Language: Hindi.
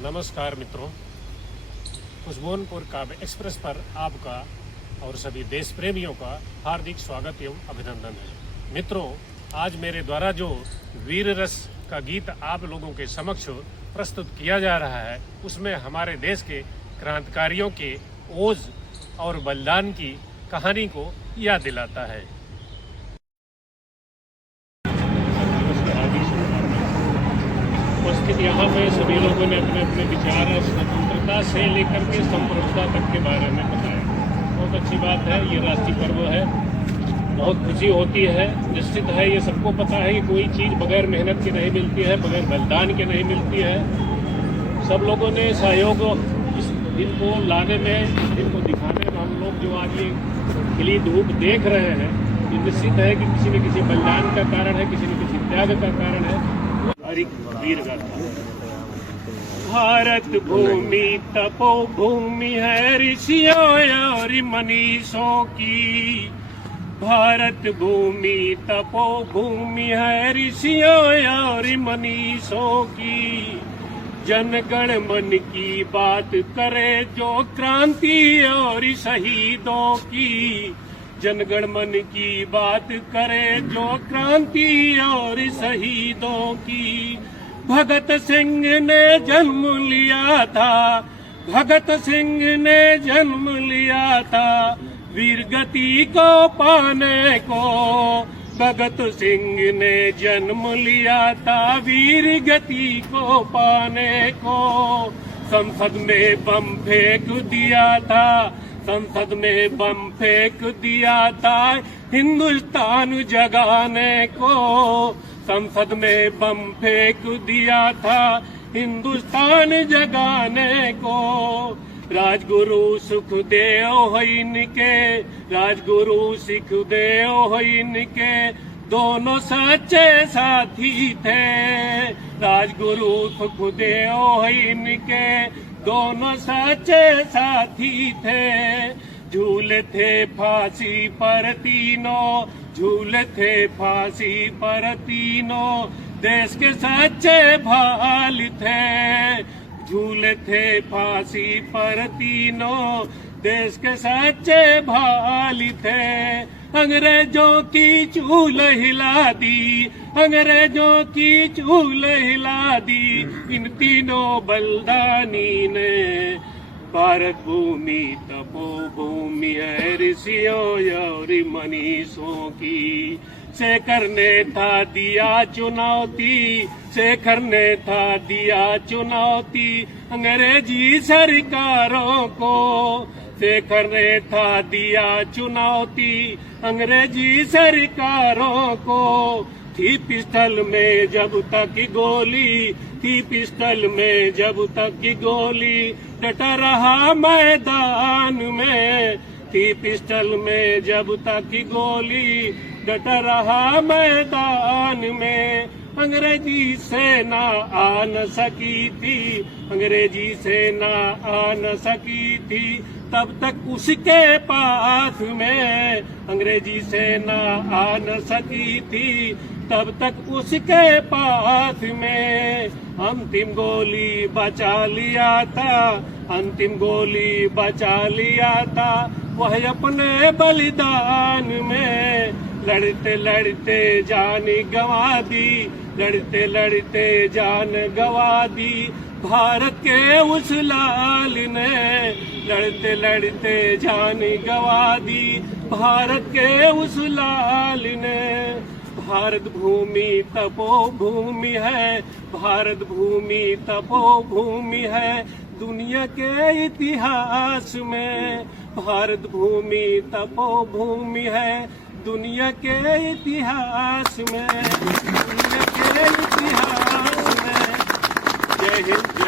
नमस्कार मित्रों, खुशबोनपुर काव्य एक्सप्रेस पर आपका और सभी देश प्रेमियों का हार्दिक स्वागत एवं अभिनंदन है। मित्रों, आज मेरे द्वारा जो वीर रस का गीत आप लोगों के समक्ष प्रस्तुत किया जा रहा है, उसमें हमारे देश के क्रांतिकारियों के ओज और बलिदान की कहानी को याद दिलाता है। उपस्थित यहाँ पे सभी लोगों ने अपने अपने विचार स्वतंत्रता से लेकर के संप्रभुता तक के बारे में बताया। बहुत अच्छी बात है, ये राष्ट्रीय पर्व है, बहुत खुशी होती है। निश्चित है, ये सबको पता है कि कोई चीज़ बगैर मेहनत के नहीं मिलती है, बगैर बलिदान के नहीं मिलती है। सब लोगों ने सहयोग इस दिन को लाने में, इस दिन को दिखाने में, हम लोग जो आज ये खिली धूप देख रहे हैं, ये निश्चित है कि किसी न किसी बलिदान का कारण है, किसी न किसी त्याग का कारण है। वीर गाथा। भारत भूमि तपोभूमि है ऋषियों और मनीषों की। भारत भूमि तपोभूमि है ऋषियों और मनीषों की। जनगण मन की बात करे जो क्रांति और शहीदों की। जनगण मन की बात करे जो क्रांति और शहीदों की। भगत सिंह ने जन्म लिया था, भगत सिंह ने जन्म लिया था वीर गति को पाने को। भगत सिंह ने जन्म लिया था वीर गति को पाने को। संसद में बम फेंक दिया था, संसद में बम फेंक दिया था हिंदुस्तान जगाने को। संसद में बम फेंक दिया था हिंदुस्तान जगाने को। राजगुरु सुखदेव है इनके, राजगुरु सुखदेव है इनके दोनों सच्चे साथी थे। राजगुरु सुखदेव है इनके दोनों सच्चे साथी थे। झूले थे फांसी पर तीनों, झूले थे फांसी पर तीनों देश के सच्चे भाल थे। झूले थे फांसी पर तीनों देश के सच्चे भाल थे। अंग्रेजों की चूल हिला दी, अंग्रेजों की चूल हिला दी इन तीनों बलिदानी ने। भारत भूमि तपोभूमि है ऋषियों और मनीषों की। शेखर ने था दिया चुनौती, शेखर ने था दिया चुनौती अंग्रेजी सरकारों को। शेखर ने था दिया चुनौती अंग्रेजी सरकारों को। थी पिस्टल में जब तक गोली, थी पिस्टल में जब तक गोली डटा रहा मैदान में। थी पिस्टल में जब तक गोली डटा रहा मैदान में। अंग्रेजी सेना आ न सकी थी, अंग्रेजी सेना आ न सकी थी तब तक उसके पास में। अंग्रेजी सेना आ न सकी थी तब तक उसके पास में। अंतिम गोली बचा लिया था, अंतिम गोली बचा लिया था वह अपने बलिदान में। लड़ते लड़ते जान गंवा दी, लड़ते लड़ते जान गंवा दी भारत के उस लाल ने। लड़ते लड़ते जान गंवा दी भारत के उस लाल ने। भारत भूमि तपोभूमि है, भारत भूमि तपोभूमि है दुनिया के इतिहास में। भारत भूमि तपोभूमि है दुनिया के इतिहास में, दुनिया के इतिहास में। जय हिंद।